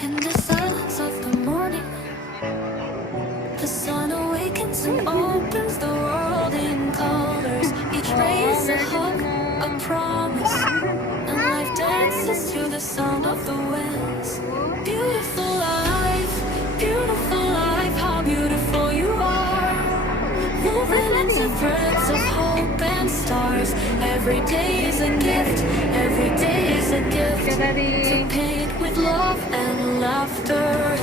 In the silence of the morning, the sun awakens and opens the world in colors. Each ray is a hope, a promise, and life dances to the sound of the winds. Beautiful life, how beautiful you are. Moving into threads of hope and stars. Every day is a gift, every day is a gift to paint with love and laughter.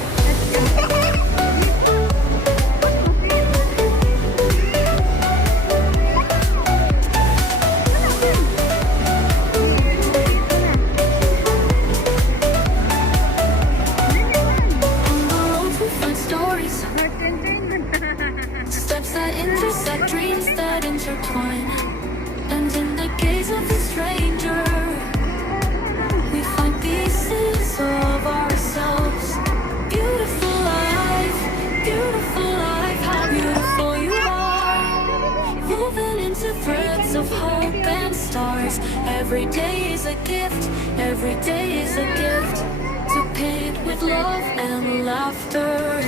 Steps that intersect, dreams that intertwine, and in the gaze of the stranger, we find pieces of ourselves. Beautiful life, how beautiful you are. Woven into threads of hope and stars. Every day is a gift, every day is a gift to paint with love and laughter.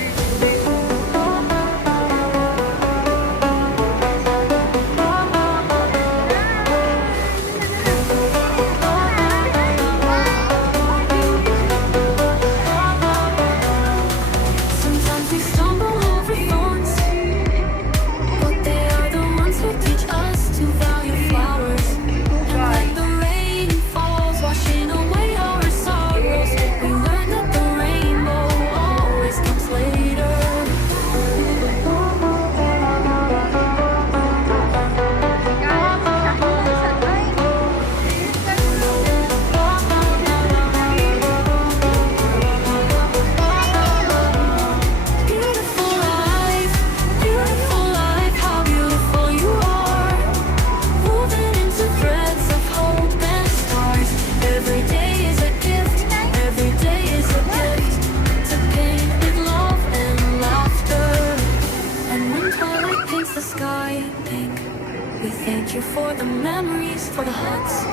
We thank you for the memories, for the hugs,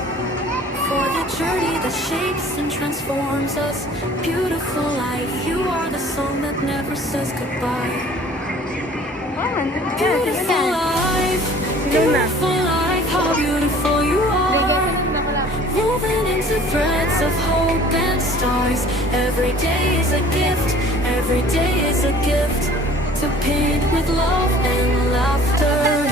for the journey that shapes and transforms us. Beautiful life, you are the song that never says goodbye. Beautiful life, how beautiful you are. Woven into threads of hope and stars. Every day is a gift, every day is a gift to paint with love and laughter.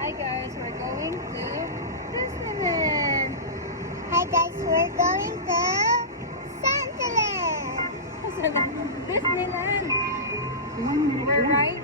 Hi guys, we're going to Disneyland. Hi guys, we're going to Santaland. Disneyland. We're right